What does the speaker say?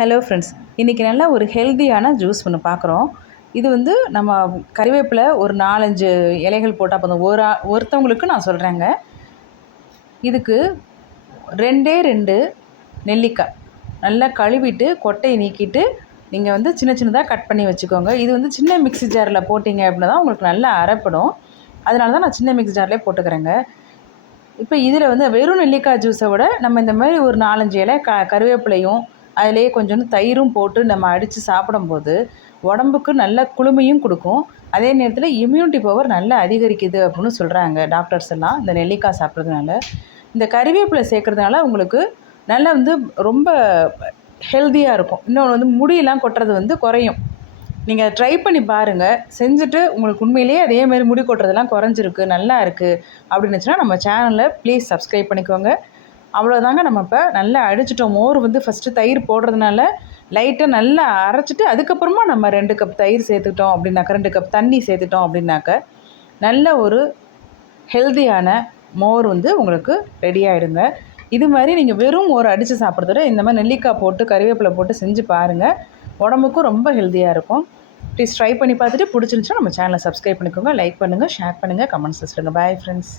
Hello friends இன்றைக்கி நல்லா ஒரு ஹெல்த்தியான ஜூஸ் ஒன்று பார்க்குறோம் இது வந்து நம்ம கறிவேப்பிலை ஒரு நாலஞ்சு இலைகள் போட்டால் போதும். ஒரு ஆ- ஒருத்தவங்களுக்கு நான் சொல்கிறேங்க இதுக்கு ரெண்டே ரெண்டு நெல்லிக்காய். நல்லா கழுவிட்டு கொட்டையை நீக்கிட்டு நீங்கள் வந்து சின்ன சின்னதாக கட் பண்ணி வச்சுக்கோங்க. இது வந்து சின்ன மிக்ஸி ஜாரில் போட்டிங்க அப்படின்னா தான் உங்களுக்கு நல்லா அரைப்படும். அதனால தான் நான் சின்ன மிக்ஸி ஜார்லேயே போட்டுக்கிறேங்க. இப்போ இதில் வந்து வெறும் நெல்லிக்காய் ஜூஸை விட நம்ம இந்த மாதிரி ஒரு நாலஞ்சு இலை க கருவேப்பிலையும் அதிலேயே கொஞ்சோண்டு தயிரும் போட்டு நம்ம அடித்து சாப்பிடும்போது உடம்புக்கு நல்ல குளுமையும் கொடுக்கும். அதே நேரத்தில் இம்யூனிட்டி பவர் நல்லா அதிகரிக்குது அப்படின்னு சொல்கிறாங்க டாக்டர்ஸ் எல்லாம் இந்த நெல்லிக்காய் சாப்பிட்றதுனால. இந்த கறிவேப்பிலை சேர்க்குறதுனால உங்களுக்கு நல்லா வந்து ரொம்ப ஹெல்த்தியாக இருக்கும். இன்னொன்று வந்து முடியெல்லாம் கொட்டுறது வந்து குறையும். நீங்கள் ட்ரை பண்ணி பாருங்கள் செஞ்சுட்டு உங்களுக்கு உண்மையிலேயே அதேமாரி முடி கொட்டுறதெல்லாம் குறைஞ்சிருக்கு நல்லா இருக்குது அப்படின்னுச்சுன்னா நம்ம சேனலில் ப்ளீஸ் சப்ஸ்கிரைப் பண்ணிக்கோங்க. அவ்வளோதாங்க நம்ம இப்போ நல்லா அடிச்சிட்டோம். மோர் வந்து ஃபஸ்ட்டு தயிர் போடுறதுனால லைட்டாக நல்லா அரைச்சிட்டு அதுக்கப்புறமா நம்ம ரெண்டு கப் தயிர் சேர்த்துக்கிட்டோம் அப்படின்னாக்க ரெண்டு கப் தண்ணி சேர்த்துட்டோம் அப்படின்னாக்க நல்ல ஒரு ஹெல்தியான மோர் வந்து உங்களுக்கு ரெடி ஆகிடுங்க இது மாதிரி நீங்கள் வெறும் மோர் அடித்து சாப்பிட்றத இந்த மாதிரி நெல்லிக்காய் போட்டு கறிவேப்பிலை போட்டு செஞ்சு பாருங்கள் உடம்புக்கும் ரொம்ப ஹெல்த்தியாக இருக்கும். ப்ளீஸ் ட்ரை பண்ணி பார்த்துட்டு பிடிச்சிருந்துச்சா நம்ம சேனலை சப்ஸ்கிரைப் பண்ணிக்கோங்க லைக் பண்ணுங்கள் ஷேர் பண்ணுங்கள் கமெண்ட்ஸ் வச்சுருங்க பாய் ஃப்ரெண்ட்ஸ்